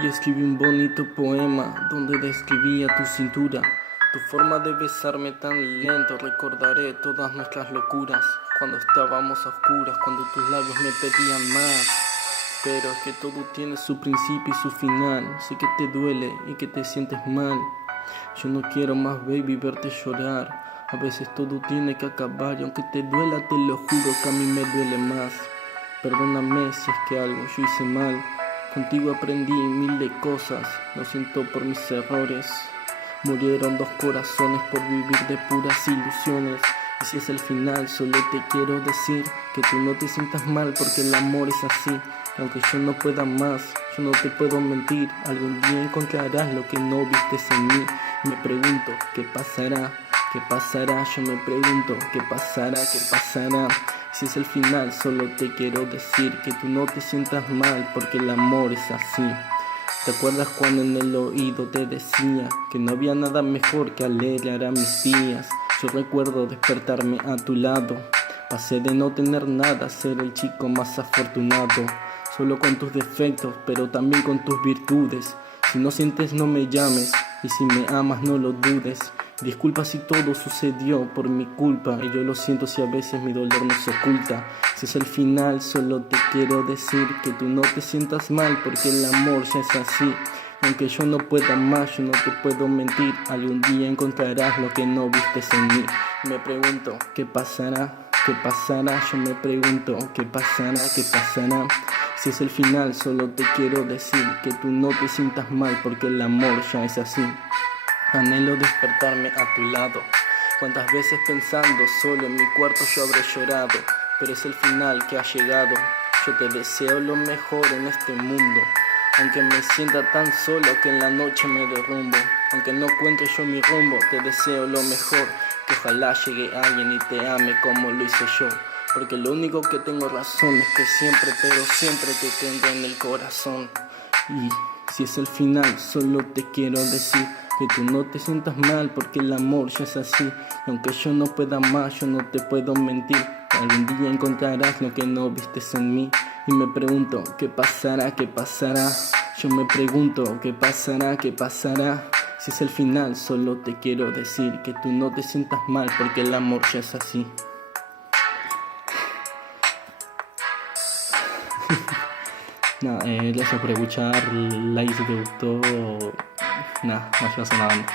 Hoy escribí un bonito poema donde describía tu cintura, tu forma de besarme tan lento. Recordaré todas nuestras locuras cuando estábamos a oscuras, cuando tus labios me pedían más. Pero es que todo tiene su principio y su final. Sé que te duele y que te sientes mal. Yo no quiero más, baby, verte llorar. A veces todo tiene que acabar y aunque te duela, te lo juro que a mí me duele más. Perdóname si es que algo yo hice mal. Contigo aprendí mil de cosas, lo siento por mis errores. Murieron dos corazones por vivir de puras ilusiones. Y si es el final, solo te quiero decir que tú no te sientas mal porque el amor es así. Aunque yo no pueda más, yo no te puedo mentir. Algún día encontrarás lo que no vistes en mí. Me pregunto, ¿qué pasará? ¿Qué pasará? Yo me pregunto, ¿qué pasará? ¿Qué pasará? Si es el final, solo te quiero decir que tú no te sientas mal porque el amor es así. ¿Te acuerdas cuando en el oído te decía que no había nada mejor que alegrar a mis días? Yo recuerdo despertarme a tu lado. Pasé de no tener nada a ser el chico más afortunado. Solo con tus defectos, pero también con tus virtudes. Si no sientes, no me llames, y si me amas, no lo dudes. Disculpa si todo sucedió por mi culpa, y yo lo siento si a veces mi dolor no se oculta. Si es el final, solo te quiero decir que tú no te sientas mal, porque el amor ya es así. Aunque yo no pueda más, yo no te puedo mentir. Algún día encontrarás lo que no vistes en mí. Me pregunto, ¿qué pasará? ¿Qué pasará? Yo me pregunto, ¿qué pasará? ¿Qué pasará? Si es el final, solo te quiero decir que tú no te sientas mal, porque el amor ya es así. Anhelo despertarme a tu lado. Cuántas veces pensando solo en mi cuarto yo habré llorado, pero es el final que ha llegado. Yo te deseo lo mejor en este mundo, aunque me sienta tan solo que en la noche me derrumbo. Aunque no encuentre yo mi rumbo, te deseo lo mejor, que ojalá llegue alguien y te ame como lo hice yo. Porque lo único que tengo razón es que siempre, pero siempre te tengo en el corazón. Y si es el final, solo te quiero decir que tú no te sientas mal porque el amor ya es así. Y aunque yo no pueda más, yo no te puedo mentir. Algún día encontrarás lo que no vistes en mí. Y me pregunto, ¿qué pasará? ¿Qué pasará? Yo me pregunto, ¿qué pasará? ¿Qué pasará? Si es el final, solo te quiero decir que tú no te sientas mal porque el amor ya es así. Gracias por escuchar, like si te gustó. No hace nada.